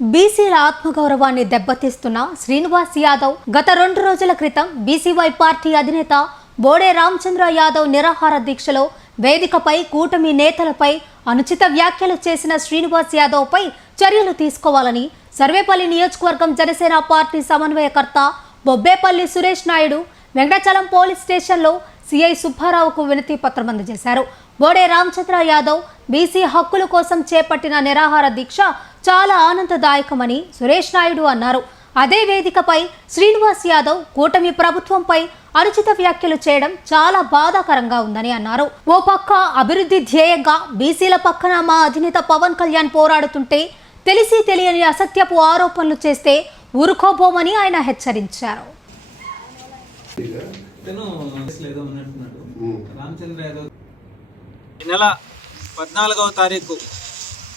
బీసీల ఆత్మగౌరవాన్ని దెబ్బతీస్తున్న శ్రీనివాస్ యాదవ్ గత 2 రోజుల క్రితం బీసీవై పార్టీ అధినేత బోడే రామచంద్ర యాదవ్ నిరాహార దీక్షలో వేదికపై కూటమి నేతలపై అనుచిత వ్యాఖ్యలు చేసిన శ్రీనివాస్ యాదవ్ పై చర్యలు తీసుకోవాలని సర్వేపల్లి నియోజకవర్గం జనసేన పార్టీ సమన్వయకర్త బొబ్బేపల్లి సురేష్ నాయుడు వెంకటాచలం పోలీస్ స్టేషన్లో సిఐ సుబ్బారావుకు వినతి పత్రం అందజేశారు. బోడే రామచంద్ర యాదవ్ బీసీ హక్కుల కోసం చేపట్టిన నిరాహార దీక్ష చాలా ఆనందదాయకమని సురేష్ నాయుడు అన్నారు. అదే వేదికపై శ్రీనివాస్ యాదవ్ కూటమి ప్రభుత్వంపై అనుచిత వ్యాఖ్యలు చేయడం చాలా బాధాకరంగా ఉందని అన్నారు. ఓ పక్క అభివృద్ధి ధ్యేయంగా బీసీల పక్కన మా అధినేత పవన్ కళ్యాణ్ పోరాడుతుంటే తెలిసి తెలియని అసత్యపు ఆరోపణలు చేస్తే ఊరుకోబోమని ఆయన హెచ్చరించారు. ఈ నెల 14వ తారీఖు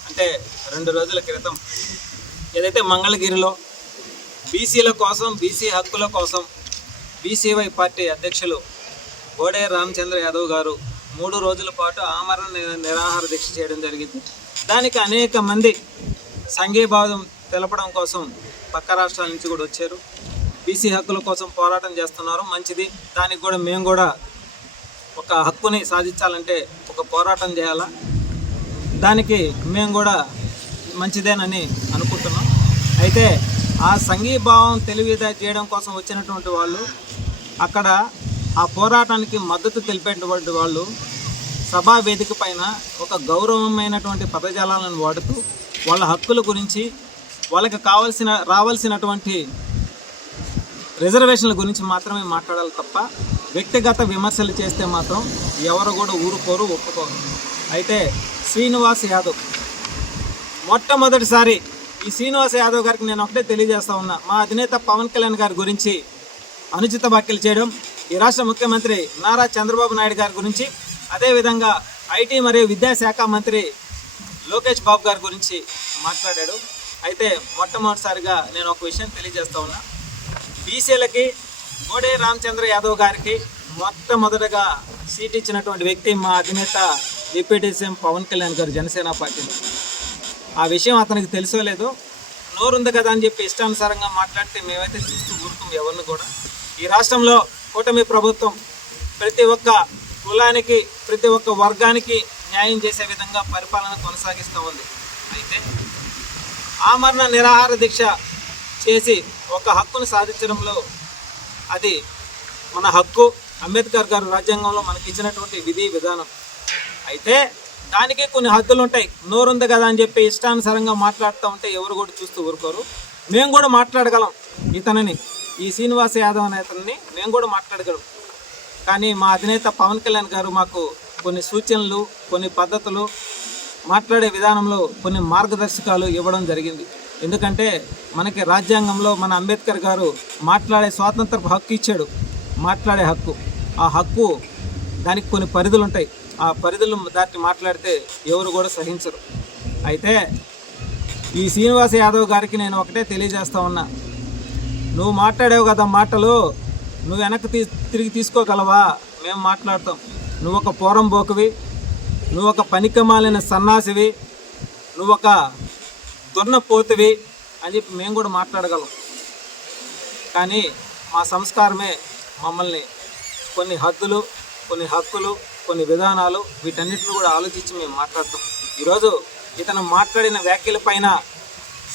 అంటే 2 రోజుల క్రితం ఏదైతే మంగళగిరిలో బీసీల కోసం, బీసీ హక్కుల కోసం బీసీవై పార్టీ అధ్యక్షులు బోడే రామచంద్ర యాదవ్ గారు 3 రోజుల పాటు ఆమరణ నిరాహార దీక్ష చేయడం జరిగింది. దానికి అనేక మంది సంఘీభావం తెలపడం కోసం పక్క రాష్ట్రాల నుంచి కూడా వచ్చారు. బీసీ హక్కుల కోసం పోరాటం చేస్తున్నారు, మంచిది. దానికి కూడా మేము కూడా ఒక హక్కుని సాధించాలంటే ఒక పోరాటం చేయాలా, దానికి మేము కూడా మంచిదేనని అనుకుంటున్నాం. అయితే ఆ సంఘీభావం చేయడం కోసం వచ్చినటువంటి వాళ్ళు అక్కడ ఆ పోరాటానికి మద్దతు తెలిపేటువంటి వాళ్ళు సభా వేదిక పైన ఒక గౌరవమైనటువంటి పదజాలాలను వాడుతూ వాళ్ళ హక్కుల గురించి, వాళ్ళకి రావాల్సినటువంటి రిజర్వేషన్ల గురించి మాత్రమే మాట్లాడాలి తప్ప వ్యక్తిగత విమర్శలు చేస్తే మాత్రం ఎవరు కూడా ఊరుకోరు, ఒప్పుకోరు. అయితే శ్రీనివాస్ యాదవ్ మొట్టమొదటిసారి ఈ శ్రీనివాస్ యాదవ్ గారికి నేను ఒకటే తెలియజేస్తా ఉన్నా, మా అధినేత పవన్ కళ్యాణ్ గారి గురించి అనుచిత వ్యాఖ్యలు చేయడం, ఈ రాష్ట్ర ముఖ్యమంత్రి నారా చంద్రబాబు నాయుడు గారి గురించి, అదేవిధంగా ఐటీ మరియు విద్యాశాఖ మంత్రి లోకేష్ బాబు గారి గురించి మాట్లాడాడు. అయితే మొట్టమొదటిసారిగా నేను ఒక విషయం తెలియజేస్తా ఉన్నా, బీసీలకి బోడే రామచంద్ర యాదవ్ గారికి మొట్టమొదటగా సీట్ ఇచ్చినటువంటి వ్యక్తి మా అధినేత డిప్యూటీ సీఎం పవన్ కళ్యాణ్ గారు, జనసేన పార్టీ. ఆ విషయం అతనికి తెలుసో లేదో నోరుంది కదా అని చెప్పి ఇష్టానుసారంగా మాట్లాడితే మేమైతే చూస్తూ ఊరుతాం ఎవరిని కూడా. ఈ రాష్ట్రంలో కూటమి ప్రభుత్వం ప్రతి ఒక్క కులానికి, ప్రతి ఒక్క వర్గానికి న్యాయం చేసే విధంగా పరిపాలన కొనసాగిస్తూ ఉంది. అయితే ఆమరణ నిరాహార దీక్ష చేసి ఒక హక్కును సాధించడంలో అది మన హక్కు, అంబేద్కర్ గారు రాజ్యాంగంలో మనకి ఇచ్చినటువంటి విధి విధానం. అయితే దానికి కొన్ని హద్దులు ఉంటాయి. నోరుంది కదా అని చెప్పి ఇష్టానుసారంగా మాట్లాడుతూ ఉంటే ఎవరు కూడా చూస్తూ ఊరుకోరు. మేము కూడా మాట్లాడగలం, ఇతనిని, ఈ శ్రీనివాస్ యాదవ్ అనే అతన్ని మేము కూడా మాట్లాడగలం. కానీ మా అధినేత పవన్ కళ్యాణ్ గారు మాకు కొన్ని సూచనలు, కొన్ని పద్ధతులు, మాట్లాడే విధానంలో కొన్ని మార్గదర్శకాలు ఇవ్వడం జరిగింది. ఎందుకంటే మనకి రాజ్యాంగంలో మన అంబేద్కర్ గారు మాట్లాడే స్వాతంత్రపు హక్కు ఇచ్చాడు, మాట్లాడే హక్కు. ఆ హక్కు దానికి కొన్ని పరిధులు ఉంటాయి. ఆ పరిధులు దాటి మాట్లాడితే ఎవరు కూడా సహించరు. అయితే ఈ శ్రీనివాస్ యాదవ్ గారికి నేను ఒకటే తెలియజేస్తా ఉన్నా, నువ్వు మాట్లాడావు కదా మాటలు, నువ్వు వెనక్కి తిరిగి తీసుకోగలవా? మేము మాట్లాడతాం. నువ్వు ఒక పోరంబోకువి, నువ్వు ఒక పనికిమాలిన సన్నాసివి, నువ్వు ఒక దున్నపోతువి అని చెప్పి మేము కూడా మాట్లాడగలం. కానీ మా సంస్కారమే మమ్మల్ని కొన్ని హద్దులు, కొన్ని హక్కులు, కొన్ని విధానాలు, వీటన్నిటిని కూడా ఆలోచించి మేము మాట్లాడతాం. ఈరోజు ఇతను మాట్లాడిన వ్యాఖ్యలపైన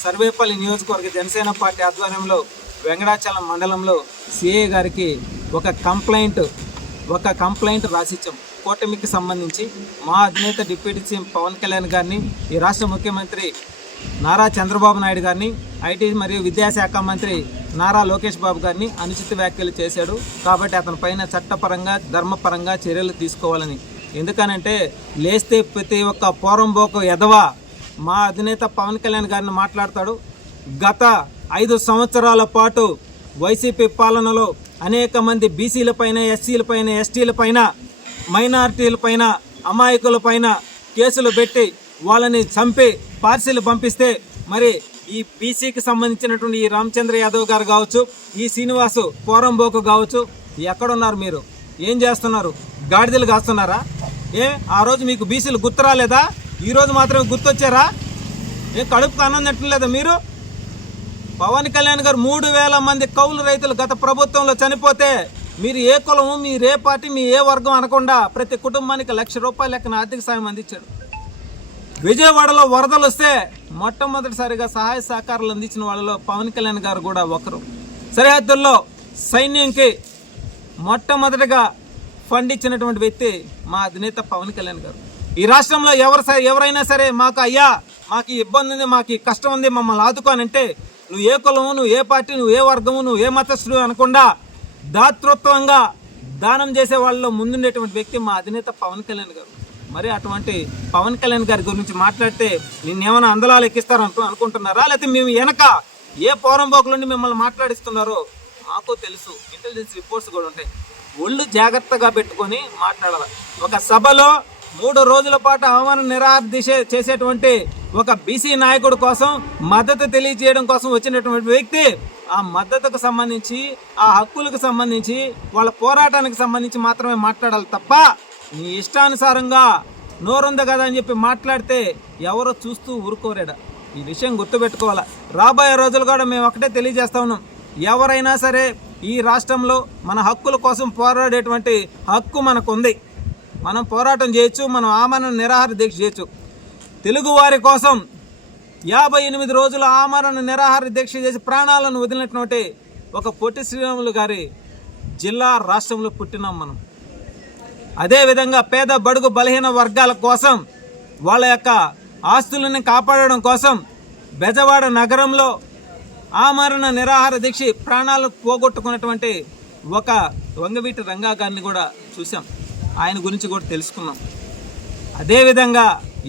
సర్వేపల్లి నియోజకవర్గ జనసేన పార్టీ ఆధ్వర్యంలో వెంకటాచలం మండలంలో సిఐ గారికి ఒక కంప్లైంట్ రాసిచ్చాం. కూటమికి సంబంధించి మా అధినేత డిప్యూటీ సీఎం పవన్ కళ్యాణ్ గారిని, ఈ రాష్ట్ర ముఖ్యమంత్రి నారా చంద్రబాబు నాయుడు గారిని, ఐటీ మరియు విద్యాశాఖ మంత్రి నారా లోకేష్ బాబు గారిని అనుచిత వ్యాఖ్యలు చేశాడు. కాబట్టి అతని పైన చట్టపరంగా, ధర్మపరంగా చర్యలు తీసుకోవాలని. ఎందుకనంటే లేస్తే ప్రతి ఒక్క పోరంబోకు ఎదవ మా అధినేత పవన్ కళ్యాణ్ గారిని మాట్లాడతాడు. గత 5 సంవత్సరాల పాటు వైసీపీ పాలనలో అనేక మంది బీసీలపైన, ఎస్సీలపైన, ఎస్టీలపైన, మైనారిటీలపైన, అమాయకులపైన కేసులు పెట్టి వాళ్ళని చంపి పార్సిల్ పంపిస్తే, మరి ఈ బీసీకి సంబంధించినటువంటి ఈ రామచంద్ర యాదవ్ గారు కావచ్చు, ఈ శ్రీనివాసు పోరంబోకు కావచ్చు, ఎక్కడున్నారు మీరు? ఏం చేస్తున్నారు? గాడిదలు కాస్తున్నారా? ఆ రోజు మీకు బీసీలు గుర్తు రాలేదా? ఈరోజు మాత్రమే గుర్తొచ్చారా? కడుపుకు అన్నం తిట్టలేదా మీరు? పవన్ కళ్యాణ్ గారు 3,000 మంది కౌలు రైతులు గత ప్రభుత్వంలో చనిపోతే మీరు ఏ కులము, మీరు ఏ పార్టీ, మీ ఏ వర్గం అనకుండా ప్రతి కుటుంబానికి ₹1,00,000 లెక్కన ఆర్థిక సాయం అందించాడు. విజయవాడలో వరదలు వస్తే మొట్టమొదటిసారిగా సహాయ సహకారాలు అందించిన వాళ్ళలో పవన్ కళ్యాణ్ గారు కూడా ఒకరు. సరిహద్దుల్లో సైన్యంకి మొట్టమొదటిగా ఫండ్ ఇచ్చినటువంటి వ్యక్తి మా అధినేత పవన్ కళ్యాణ్ గారు. ఈ రాష్ట్రంలో ఎవరైనా సరే మాకు ఇబ్బంది ఉంది, మాకు కష్టం ఉంది, మమ్మల్ని ఆదుకోనంటే నువ్వు ఏ కులము, నువ్వు ఏ పార్టీ, నువ్వు ఏ వర్గము, నువ్వు ఏ మతస్థుడు అనకుండా దాతృత్వంగా దానం చేసే వాళ్ళలో ముందుండేటువంటి వ్యక్తి మా అధినేత పవన్ కళ్యాణ్ గారు. మరి అటువంటి పవన్ కళ్యాణ్ గారి గురించి మాట్లాడితే నిన్నేమైనా అందలాలు ఎక్కిస్తారంటూ అనుకుంటున్నారా, లేకపోతే మేము వెనక ఏ పోరంబోకులుండి మిమ్మల్ని మాట్లాడిస్తున్నారో మాకు తెలుసు. ఇంటెలిజెన్స్ రిపోర్ట్స్ కూడా ఉంటాయి. ఒళ్ళు జాగ్రత్తగా పెట్టుకొని మాట్లాడాలి. ఒక సభలో 3 రోజుల పాటు అవమాన నిరాదీక్ష చేసేటువంటి ఒక బీసీ నాయకుడు కోసం మద్దతు తెలియజేయడం కోసం వచ్చినటువంటి వ్యక్తి ఆ మద్దతుకు సంబంధించి, ఆ హక్కులకు సంబంధించి, వాళ్ళ పోరాటానికి సంబంధించి మాత్రమే మాట్లాడాలి తప్ప నీ ఇష్టానుసారంగా నోరుంది కదా అని చెప్పి మాట్లాడితే ఎవరో చూస్తూ ఊరుకోరేడా. ఈ విషయం గుర్తుపెట్టుకోవాలా. రాబోయే రోజులు కూడా మేము ఒకటే తెలియజేస్తా ఉన్నాం. ఎవరైనా సరే ఈ రాష్ట్రంలో మన హక్కుల కోసం పోరాడేటువంటి హక్కు మనకుంది. మనం పోరాటం చేయొచ్చు, మనం ఆమరణ నిరాహార దీక్ష చేయొచ్చు. తెలుగువారి కోసం 58 రోజులు ఆమరణ నిరాహార దీక్ష చేసి ప్రాణాలను వదిలినటువంటి ఒక పొట్టి శ్రీరాములు గారి జిల్లా రాష్ట్రంలో పుట్టినాం మనం. అదేవిధంగా పేద బడుగు బలహీన వర్గాల కోసం, వాళ్ళ యొక్క ఆస్తులను కాపాడడం కోసం బెజవాడ నగరంలో ఆమరణ నిరాహార దీక్ష ప్రాణాలు పోగొట్టుకున్నటువంటి ఒక వంగవీటి రంగా గారిని కూడా చూసాం. ఆయన గురించి కూడా తెలుసుకున్నాం. అదేవిధంగా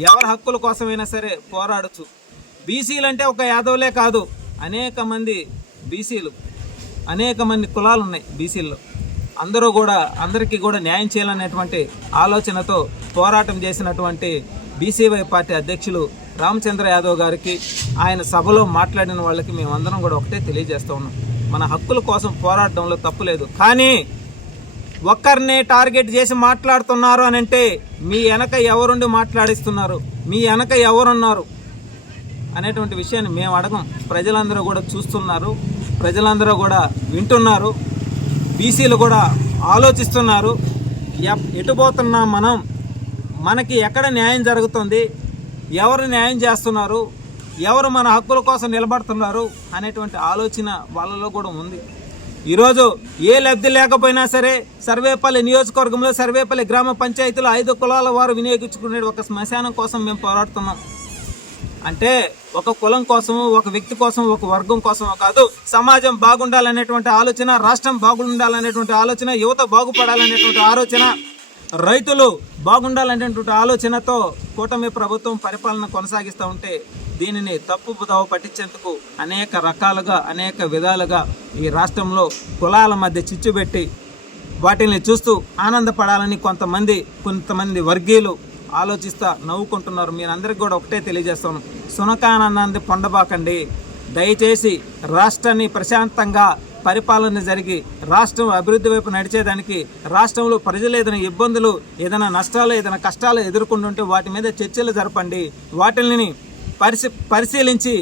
ఎవరి హక్కుల కోసమైనా సరే పోరాడచ్చు. బీసీలు అంటే ఒక యాదవులే కాదు, అనేక మంది బీసీలు, అనేక మంది కులాలు ఉన్నాయి బీసీల్లో. అందరికీ కూడా న్యాయం చేయాలనేటువంటి ఆలోచనతో పోరాటం చేసినటువంటి బీసీవై పార్టీ అధ్యక్షులు రామచంద్ర యాదవ్ గారికి, ఆయన సభలో మాట్లాడిన వాళ్ళకి మేమందరం కూడా ఒకటే తెలియజేస్తూ ఉన్నాం. మన హక్కుల కోసం పోరాడడంలో తప్పులేదు, కానీ ఒక్కరినే టార్గెట్ చేసి మాట్లాడుతున్నారు అని అంటే మీ వెనక ఎవరుండి మాట్లాడిస్తున్నారు, మీ వెనక ఎవరున్నారు అనేటువంటి విషయాన్ని మేము అడగం. ప్రజలందరూ కూడా చూస్తున్నారు, ప్రజలందరూ కూడా వింటున్నారు, బీసీలు కూడా ఆలోచిస్తున్నారు. ఎటుపోతున్నాం మనం, మనకి ఎక్కడ న్యాయం జరుగుతుంది, ఎవరు న్యాయం చేస్తున్నారు, ఎవరు మన హక్కుల కోసం నిలబడుతున్నారు అనేటువంటి ఆలోచన వాళ్ళలో కూడా ఉంది. ఈరోజు ఏ లబ్ధి లేకపోయినా సరే సర్వేపల్లి నియోజకవర్గంలో సర్వేపల్లి గ్రామ పంచాయతీలో 5 కులాల వారు వినియోగించుకునే ఒక శ్మశానం కోసం మేము పోరాడుతున్నాం. అంటే ఒక కులం కోసం, ఒక వ్యక్తి కోసం, ఒక వర్గం కోసం కాదు. సమాజం బాగుండాలనేటువంటి ఆలోచన, రాష్ట్రం బాగుండాలనేటువంటి ఆలోచన, యువత బాగుపడాలనేటువంటి ఆలోచన, రైతులు బాగుండాలనేటువంటి ఆలోచనతో కూటమి ప్రభుత్వం పరిపాలన కొనసాగిస్తూ ఉంటే దీనిని తప్పుదోవ పట్టించేందుకు అనేక రకాలుగా, అనేక విధాలుగా ఈ రాష్ట్రంలో కులాల మధ్య చిచ్చుపెట్టి వాటిని చూస్తూ ఆనందపడాలని కొంతమంది వర్గీయులు ఆలోచిస్తా నవ్వుకుంటున్నారు. మీరందరికీ కూడా ఒకటే తెలియజేస్తాను, సునకానందాన్ని పొందబాకండి. దయచేసి రాష్ట్రాన్ని ప్రశాంతంగా పరిపాలన జరిగి రాష్ట్రం అభివృద్ధి వైపు నడిచేదానికి, రాష్ట్రంలో ప్రజలు ఏదైనా ఇబ్బందులు, ఏదైనా నష్టాలు, ఏదైనా కష్టాలు ఎదుర్కొంటుంటే వాటి మీద చర్చలు జరపండి. వాటిని పరిశీలించి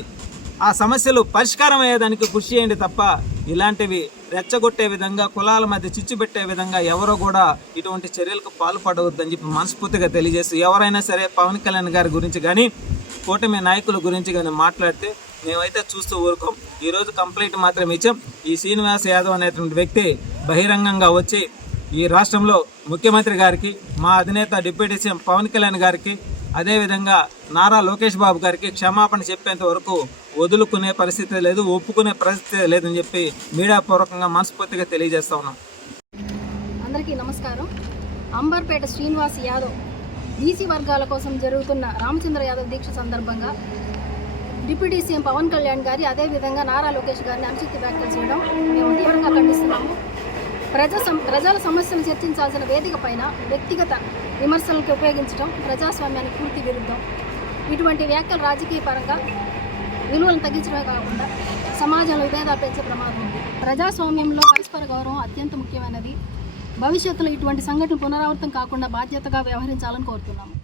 ఆ సమస్యలు పరిష్కారం అయ్యేదానికి కృషి చేయండి తప్ప ఇలాంటివి రెచ్చగొట్టే విధంగా, కులాల మధ్య చిచ్చు పెట్టే విధంగా ఎవరో కూడా ఇటువంటి చర్యలకు పాల్పడవద్దని చెప్పి మనస్ఫూర్తిగా తెలియజేస్తూ, ఎవరైనా సరే పవన్ కళ్యాణ్ గారి గురించి కానీ కూటమి నాయకుల గురించి కానీ మాట్లాడితే మేమైతే చూస్తూ ఊరుకోం. ఈరోజు కంప్లైంట్ మాత్రం ఇచ్చాం. ఈ శ్రీనివాస్ యాదవ్ అనేటువంటి వ్యక్తి బహిరంగంగా వచ్చి ఈ రాష్ట్రంలో ముఖ్యమంత్రి గారికి, మా అధినేత డిప్యూటీ సీఎం పవన్ కళ్యాణ్ గారికి, అదేవిధంగా నారా లోకేష్ బాబు గారికి క్షమాపణ చెప్పేంత వరకు వదులుకునే పరిస్థితి లేదు, ఒప్పుకునే పరిస్థితి లేదని చెప్పి మీడియా పూర్వకంగా మనస్ఫూర్తిగా తెలియజేస్తా ఉన్నాం. అందరికీ నమస్కారం. అంబర్పేట శ్రీనివాస్ యాదవ్ బీసీ వర్గాల కోసం జరుగుతున్న రామచంద్ర యాదవ్ దీక్ష సందర్భంగా డిప్యూటీ సీఎం పవన్ కళ్యాణ్ గారి, అదేవిధంగా నారా లోకేష్ గారిని అనుచిత వ్యాఖ్యలు చేయడం మేము తీవ్రంగా ఖండిస్తున్నాము. ప్రజల సమస్యలు చర్చించాల్సిన వేదిక పైన వ్యక్తిగత విమర్శలకు ఉపయోగించడం ప్రజాస్వామ్యానికి పూర్తి విరుద్ధం. ఇటువంటి వ్యాఖ్యలు రాజకీయ పరంగా విలువలను తగ్గించడమే కాకుండా సమాజంలో విభేదాలు పెంచే ప్రమాదం ఉంది. ప్రజాస్వామ్యంలో పరస్పర గౌరవం అత్యంత ముఖ్యమైనది. భవిష్యత్తులో ఇటువంటి సంఘటనలు పునరావృతం కాకుండా బాధ్యతగా వ్యవహరించాలని కోరుతున్నాము.